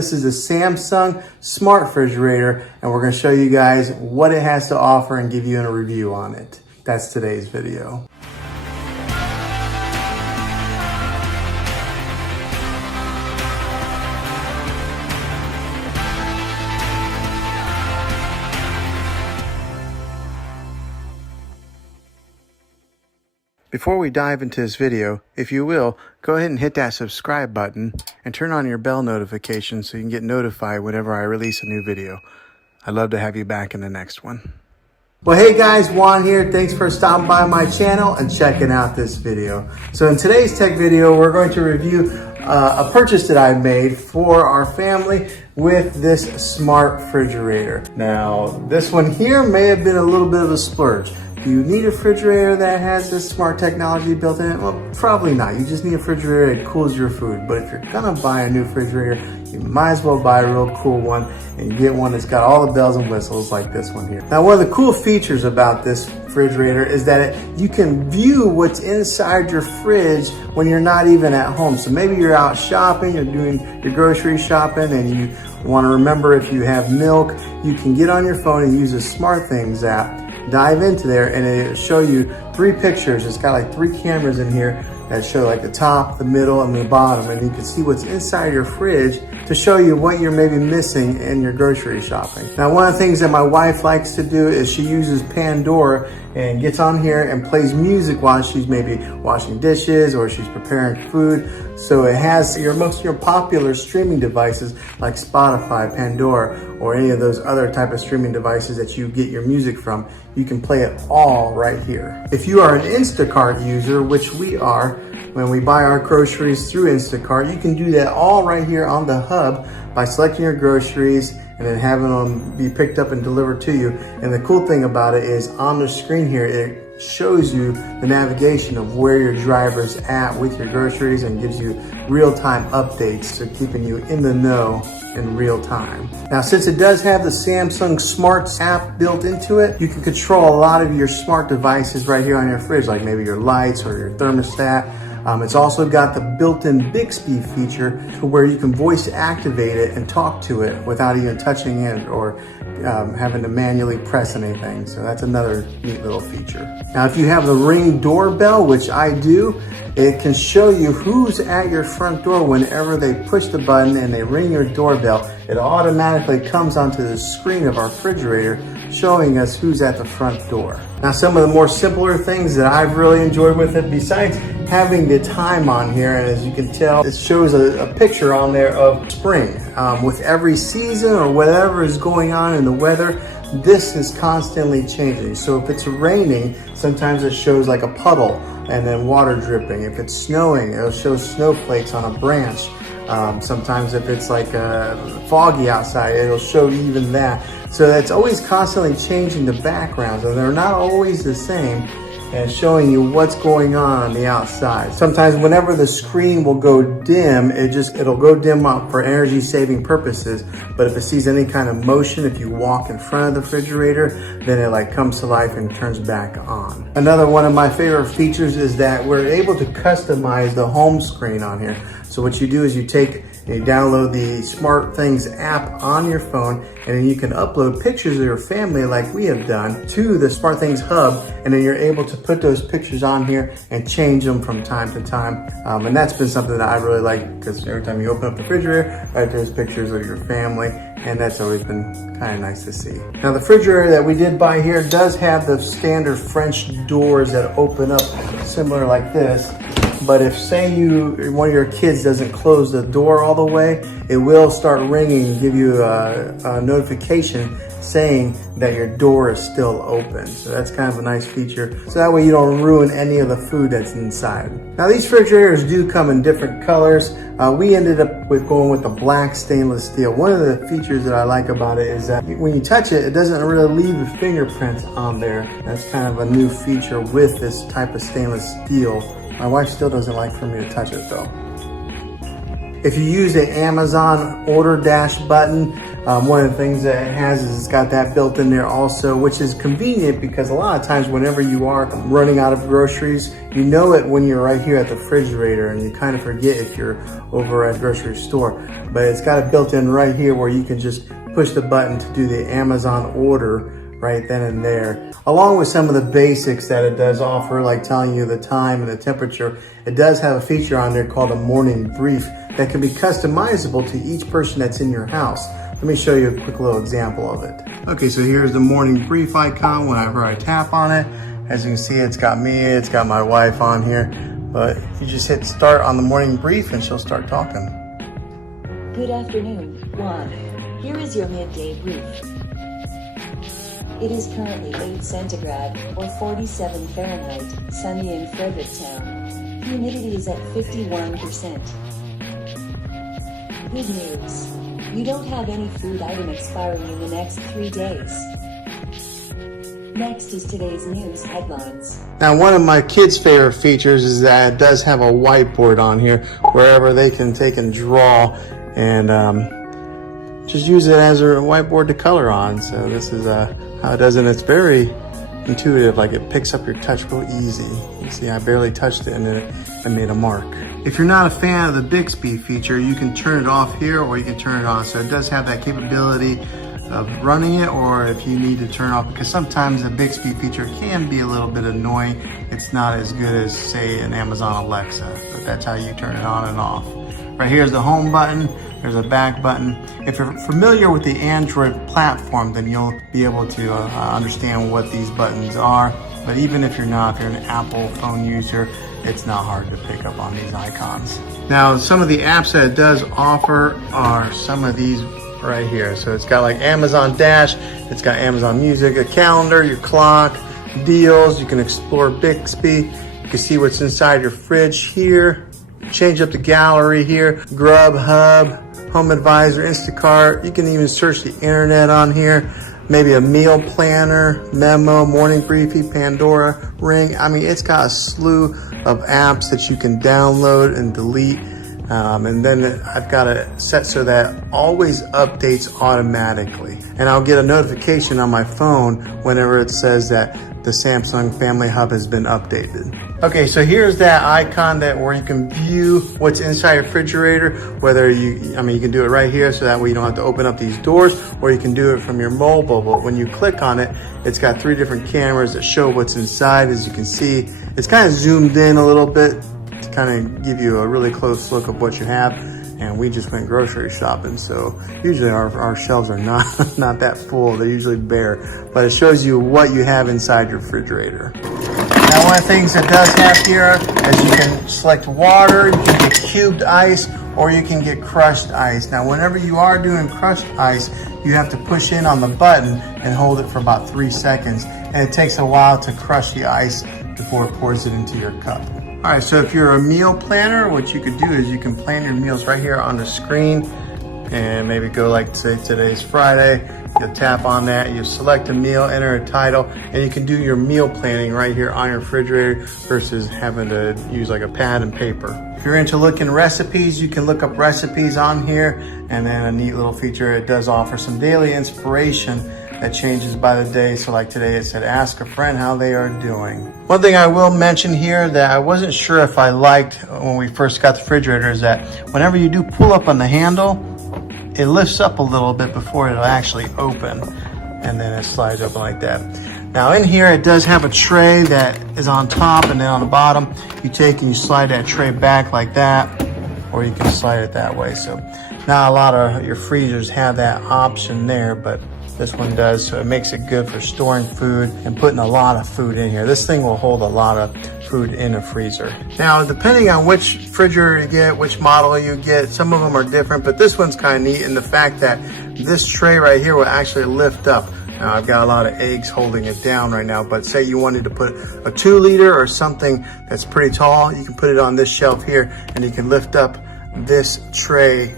This is a Samsung smart refrigerator, and we're going to show you guys what it has to offer and give you a review on it. That's today's video. Before we dive into this video, if you will, go ahead and hit that subscribe button and turn on your bell notification so you can get notified whenever I release a new video. I'd love to have you back in the next one. Well, hey guys, Juan here. Thanks for stopping by my channel and checking out this video. So in today's tech video, we're going to review a purchase that I made for our family with this smart refrigerator. Now, this one here may have been a little bit of a splurge. Do you need a refrigerator that has this smart technology built in it? Well, probably not. You just need a refrigerator that cools your food. But if you're gonna buy a new refrigerator, you might as well buy a real cool one and get one that's got all the bells and whistles like this one here. Now, one of the cool features about this refrigerator is that you can view what's inside your fridge when you're not even at home. So maybe you're out shopping, you're doing your grocery shopping, and you want to remember if you have milk, you can get on your phone and use the SmartThings app, dive into there, and it'll show you 3 pictures. It's got like 3 cameras in here that show like the top, the middle, and the bottom, and you can see what's inside your fridge to show you what you're maybe missing in your grocery shopping. Now, one of the things that my wife likes to do is she uses Pandora and gets on here and plays music while she's maybe washing dishes or she's preparing food. So it has your most popular streaming devices like Spotify, Pandora, or any of those other type of streaming devices that you get your music from. You can play it all right here. If you are an Instacart user, which we are, when we buy our groceries through Instacart, you can do that all right here on the hub by selecting your groceries and then having them be picked up and delivered to you. And the cool thing about it is on the screen here, it shows you the navigation of where your driver's at with your groceries and gives you real-time updates, so keeping you in the know in real time. Now, since it does have the Samsung Smart app built into it, you can control a lot of your smart devices right here on your fridge, like maybe your lights or your thermostat. It's also got the built-in Bixby feature to where you can voice activate it and talk to it without even touching it or having to manually press anything. So that's another neat little feature. Now, if you have the Ring doorbell, which I do, it can show you who's at your front door whenever they push the button and they ring your doorbell. It automatically comes onto the screen of our refrigerator showing us who's at the front door. Now, some of the more simpler things that I've really enjoyed with it, besides having the time on here, and as you can tell, it shows a picture on there of spring. With every season or whatever is going on in the weather, this is constantly changing. So if it's raining, sometimes it shows like a puddle and then water dripping. If it's snowing, it'll show snowflakes on a branch. Sometimes if it's like foggy outside, it'll show even that. So it's always constantly changing the backgrounds, and they're not always the same, and showing you what's going on the outside. Sometimes whenever the screen will go dim, it'll go dim up for energy saving purposes. But if it sees any kind of motion, if you walk in front of the refrigerator, then it like comes to life and turns back on. Another one of my favorite features is that we're able to customize the home screen on here. So what you do is you download the SmartThings app on your phone, and then you can upload pictures of your family like we have done to the SmartThings hub, and then you're able to put those pictures on here and change them from time to time. And that's been something that I really like, because every time you open up the refrigerator, right, there's pictures of your family, and that's always been kind of nice to see. Now, the refrigerator that we did buy here does have the standard French doors that open up similar like this. But if, say, one of your kids doesn't close the door all the way, it will start ringing and give you a notification saying that your door is still open. So that's kind of a nice feature. So that way you don't ruin any of the food that's inside. Now, these refrigerators do come in different colors. We ended up going with the black stainless steel. One of the features that I like about it is that when you touch it, it doesn't really leave a fingerprint on there. That's kind of a new feature with this type of stainless steel. My wife still doesn't like for me to touch it though. If you use the Amazon order dash button, one of the things that it has is it's got that built in there also, which is convenient because a lot of times whenever you are running out of groceries, you know it when you're right here at the refrigerator and you kind of forget if you're over at a grocery store. But it's got it built in right here where you can just push the button to do the Amazon order right then and there. Along with some of the basics that it does offer, like telling you the time and the temperature, it does have a feature on there called a morning brief that can be customizable to each person that's in your house. Let me show you a quick little example of it. Okay, so here's the morning brief icon whenever I tap on it. As you can see, it's got me, it's got my wife on here, but you just hit start on the morning brief and she'll start talking. Good afternoon, Juan. Here is your midday brief. It is currently 8 centigrade or 47 Fahrenheit, sunny in Fredericktown. Humidity is at 51%. Good news. You don't have any food item expiring in the next 3 days. Next is today's news headlines. Now, one of my kids' favorite features is that it does have a whiteboard on here wherever they can take and draw and just use it as a whiteboard to color on. So this is how it does, and it's very intuitive, like it picks up your touch real easy. You see, I barely touched it and it made a mark. If you're not a fan of the Bixby feature, you can turn it off here or you can turn it on. So it does have that capability of running it, or if you need to turn off, because sometimes the Bixby feature can be a little bit annoying. It's not as good as, say, an Amazon Alexa, but that's how you turn it on and off. Right here's the home button. There's a back button. If you're familiar with the Android platform, then you'll be able to understand what these buttons are. But even if you're not, if you're an Apple phone user, it's not hard to pick up on these icons. Now, some of the apps that it does offer are some of these right here. So it's got like Amazon Dash, it's got Amazon Music, a calendar, your clock, deals. You can explore Bixby. You can see what's inside your fridge here. Change up the gallery here, Grubhub, Home Advisor, Instacart. You can even search the internet on here. Maybe a meal planner, Memo, Morning Briefy, Pandora, Ring. I mean, it's got a slew of apps that you can download and delete. And then I've got it set so that always updates automatically. And I'll get a notification on my phone whenever it says that the Samsung Family Hub has been updated. Okay, so here's that icon where you can view what's inside your refrigerator, whether you can do it right here so that way you don't have to open up these doors, or you can do it from your mobile. But when you click on it, it's got 3 different cameras that show what's inside. As you can see, it's kind of zoomed in a little bit to kind of give you a really close look of what you have. And we just went grocery shopping, so usually our shelves are not that full. They're usually bare, but it shows you what you have inside your refrigerator. Now, one of the things it does have here is you can select water, you can get cubed ice, or you can get crushed ice. Now, whenever you are doing crushed ice, you have to push in on the button and hold it for about 3 seconds, and it takes a while to crush the ice before it pours it into your cup. All right, so if you're a meal planner, what you could do is you can plan your meals right here on the screen, and maybe go like, say, today's Friday. You'll tap on that, you select a meal, enter a title, and you can do your meal planning right here on your refrigerator versus having to use like a pad and paper. If you're into looking recipes, you can look up recipes on here, and then a neat little feature, it does offer some daily inspiration that changes by the day. So like today it said, ask a friend how they are doing. One thing I will mention here that I wasn't sure if I liked when we first got the refrigerator is that whenever you do pull up on the handle, it lifts up a little bit before it'll actually open, and then it slides open like that. Now in here it does have a tray that is on top, and then on the bottom you take and you slide that tray back like that, or you can slide it that way. So not a lot of your freezers have that option there, but this one does, so it makes it good for storing food and putting a lot of food in here. This thing will hold a lot of food in a freezer. Now, depending on which refrigerator you get, which model you get, some of them are different, but this one's kind of neat in the fact that this tray right here will actually lift up. Now, I've got a lot of eggs holding it down right now, but say you wanted to put a 2-liter or something that's pretty tall, you can put it on this shelf here, and you can lift up this tray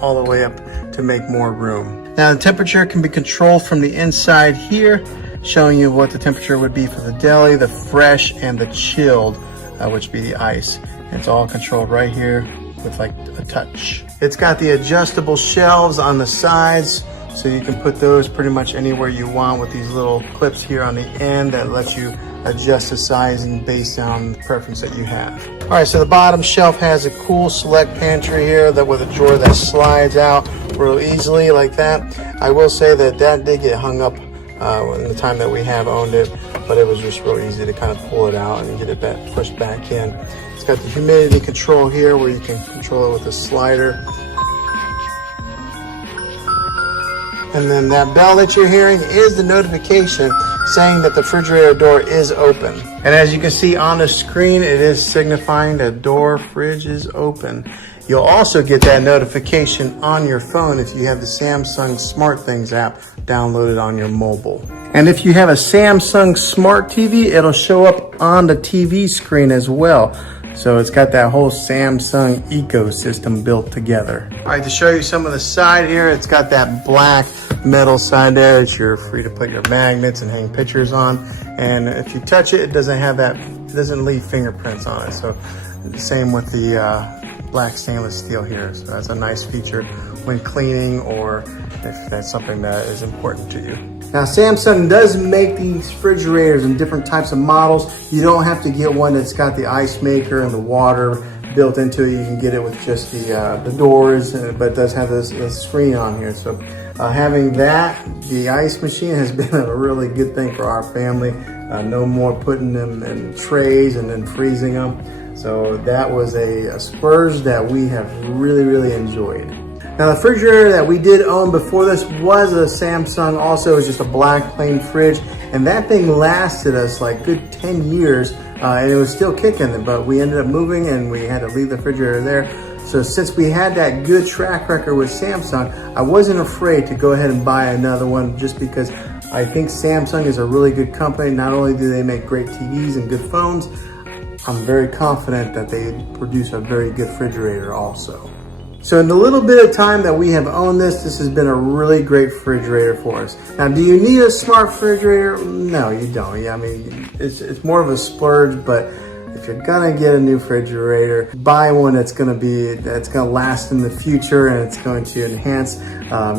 all the way up to make more room. Now the temperature can be controlled from the inside here, showing you what the temperature would be for the deli, the fresh, and the chilled, which would be the ice. And it's all controlled right here with like a touch. It's got the adjustable shelves on the sides, so you can put those pretty much anywhere you want with these little clips here on the end that lets you adjust the sizing based on the preference that you have. All right, so the bottom shelf has a cool select pantry here that with a drawer that slides out real easily like that. I will say that did get hung up in the time that we have owned it, but it was just real easy to kind of pull it out and get it pushed back in. It's got the humidity control here where you can control it with a slider. And then that bell that you're hearing is the notification saying that the refrigerator door is open. And as you can see on the screen, it is signifying that door fridge is open. You'll also get that notification on your phone if you have the Samsung SmartThings app downloaded on your mobile. And if you have a Samsung Smart TV, it'll show up on the TV screen as well. So it's got that whole Samsung ecosystem built together. All right, to show you some of the side here, it's got that black metal side there that you're free to put your magnets and hang pictures on. And if you touch it, it doesn't have that, it doesn't leave fingerprints on it. So same with the black stainless steel here. So that's a nice feature when cleaning or if that's something that is important to you. Now Samsung does make these refrigerators in different types of models. You don't have to get one that's got the ice maker and the water built into it. You can get it with just the doors, but it does have this screen on here. So having that, the ice machine has been a really good thing for our family. No more putting them in trays and then freezing them. So that was a splurge that we have really enjoyed. Now the refrigerator that we did own before this was a Samsung, also. It was just a black plain fridge, and that thing lasted us like good 10 years, and it was still kicking, but we ended up moving and we had to leave the refrigerator there. So since we had that good track record with Samsung, I wasn't afraid to go ahead and buy another one just because I think Samsung is a really good company. Not only do they make great TVs and good phones, I'm very confident that they produce a very good refrigerator also. So in the little bit of time that we have owned this has been a really great refrigerator for us. Now, do you need a smart refrigerator? No, you don't. Yeah, I mean, it's more of a splurge, but if you're gonna get a new refrigerator, buy one that's gonna last in the future, and it's going to enhance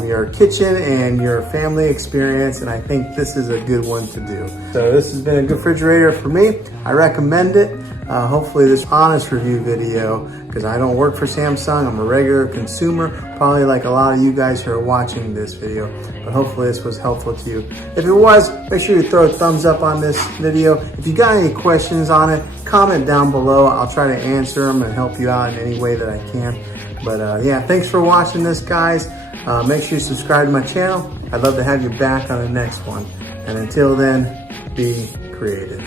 your kitchen and your family experience. And I think this is a good one to do. So this has been a good refrigerator for me. I recommend it. Hopefully this honest review video, because I don't work for Samsung, I'm a regular consumer, probably like a lot of you guys who are watching this video, but hopefully this was helpful to you. If it was, make sure you throw a thumbs up on this video. If you got any questions on it, comment down below. I'll try to answer them and help you out in any way that I can. But yeah, thanks for watching this, guys. Make sure you subscribe to my channel. I'd love to have you back on the next one. And until then, be creative.